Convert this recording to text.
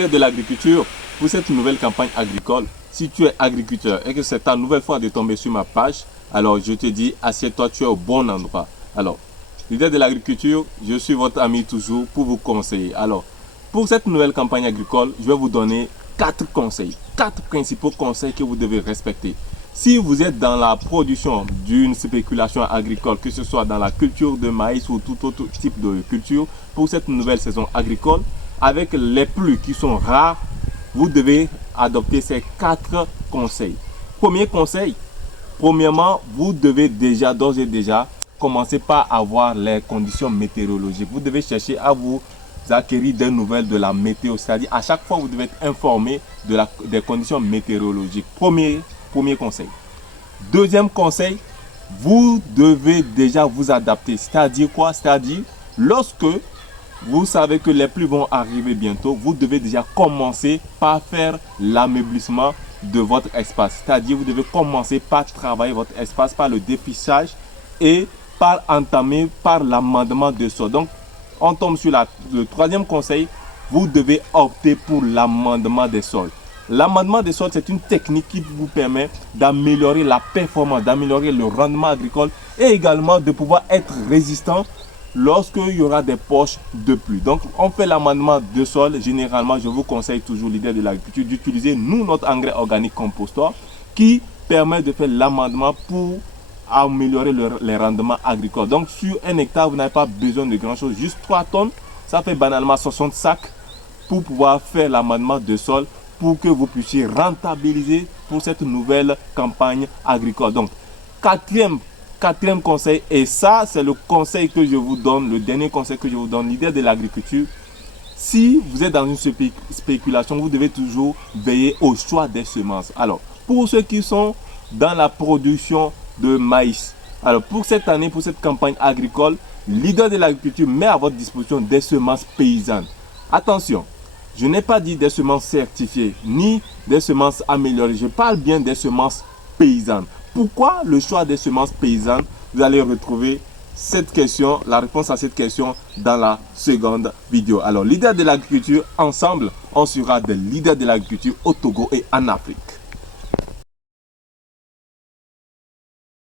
De l'agriculture, pour cette nouvelle campagne agricole, si tu es agriculteur et que c'est ta nouvelle fois de tomber sur ma page, alors je te dis, assieds-toi, tu es au bon endroit. Alors, l'idée de l'agriculture, je suis votre ami toujours pour vous conseiller. Alors, pour cette nouvelle campagne agricole, je vais vous donner 4 conseils, 4 principaux conseils que vous devez respecter. Si vous êtes dans la production d'une spéculation agricole, que ce soit dans la culture de maïs ou tout autre type de culture, pour cette nouvelle saison agricole, avec les pluies qui sont rares, vous devez adopter ces 4 conseils. Premier conseil, premièrement, vous devez d'ores et déjà commencer par avoir les conditions météorologiques. Vous devez chercher à vous acquérir des nouvelles de la météo, c'est-à-dire à chaque fois vous devez être informé des conditions météorologiques. Premier conseil. Deuxième conseil, vous devez déjà vous adapter. C'est-à-dire quoi? C'est-à-dire lorsque vous savez que les pluies vont arriver bientôt, vous devez déjà commencer par faire l'ameublissement de votre espace. C'est-à-dire vous devez commencer par travailler votre espace, par le défrichage et par entamer par l'amendement de sol. Donc, on tombe sur le troisième conseil, vous devez opter pour l'amendement des sols. L'amendement des sols, c'est une technique qui vous permet d'améliorer la performance, d'améliorer le rendement agricole et également de pouvoir être résistant lorsqu'il y aura des poches de pluie. Donc, on fait l'amendement de sol. Généralement, je vous conseille toujours, l'idée de l'agriculture, d'utiliser notre engrais organique composteur qui permet de faire l'amendement pour améliorer les rendements agricoles. Donc, sur un hectare, vous n'avez pas besoin de grand chose, juste 3 tonnes. Ça fait banalement 60 sacs pour pouvoir faire l'amendement de sol pour que vous puissiez rentabiliser pour cette nouvelle campagne agricole. Donc, quatrième conseil, et ça c'est le conseil que je vous donne, le dernier conseil que je vous donne, l'idée de l'agriculture. Si vous êtes dans une spéculation, vous devez toujours veiller au choix des semences. Alors, pour ceux qui sont dans la production de maïs, alors pour cette année, pour cette campagne agricole, l'idée de l'agriculture met à votre disposition des semences paysannes. Attention, je n'ai pas dit des semences certifiées, ni des semences améliorées, je parle bien des semences paysannes. Pourquoi le choix des semences paysannes? Vous allez retrouver cette question, la réponse à cette question dans la seconde vidéo. Alors, leader de l'agriculture, ensemble, on sera des leaders de l'agriculture au Togo et en Afrique.